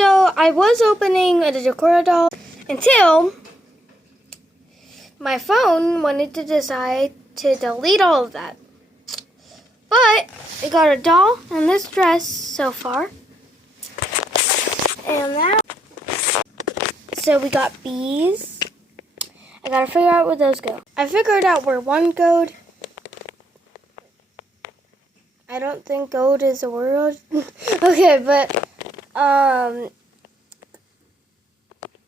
So I was opening a decorah doll until my phone wanted to decide to delete all of that. But I got a doll and this dress so far. And that. So we got bees. I gotta figure out where those go. I figured out where one gold. I don't think gold is a word. Okay, but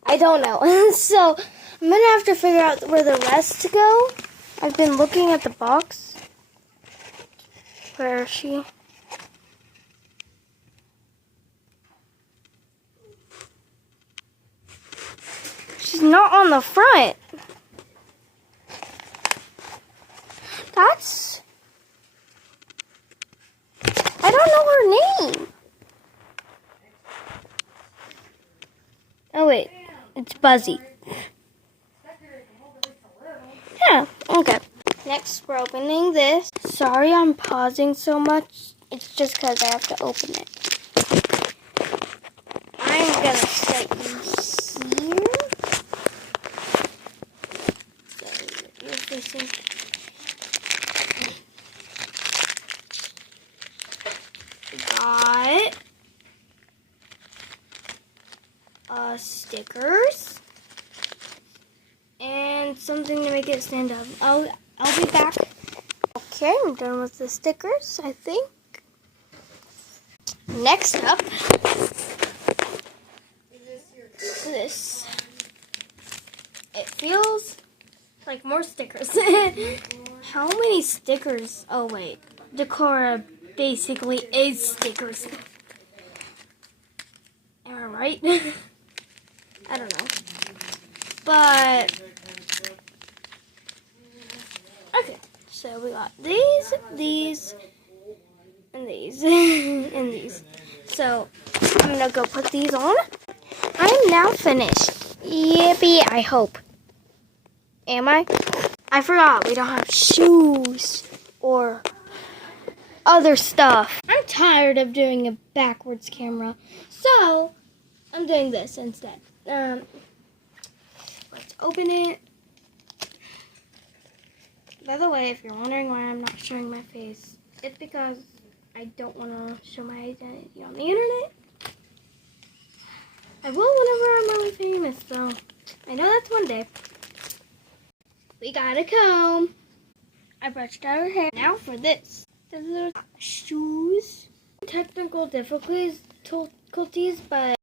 I don't know. So I'm gonna have to figure out where the rest go. I've been looking at the box. Where is she? She's not on the front. I don't know her name. Oh wait, it's Buzzy. Yeah, okay. Next, we're opening this. Sorry I'm pausing so much. It's just because I have to open it. I'm going to set you here. So you're facing. Got stickers. And something to make it stand up. I'll be back. Okay, I'm done with the stickers, I think. Next up, this. It feels like more stickers. How many stickers? Oh wait, decorah basically is stickers. Am I right? I don't know. But okay, so we got these, and these, and these. So I'm gonna go put these on. I'm now finished. Yippee, I hope. Am I? I forgot we don't have shoes or other stuff. I'm tired of doing a backwards camera, so I'm doing this instead. Let's open it. By the way, if you're wondering why I'm not showing my face, it's because I don't want to show my identity on the internet. I will whenever I'm really famous, though. I know that's one day. We got a comb. I brushed out her hair. Now for this. The little shoes. Technical difficulties, but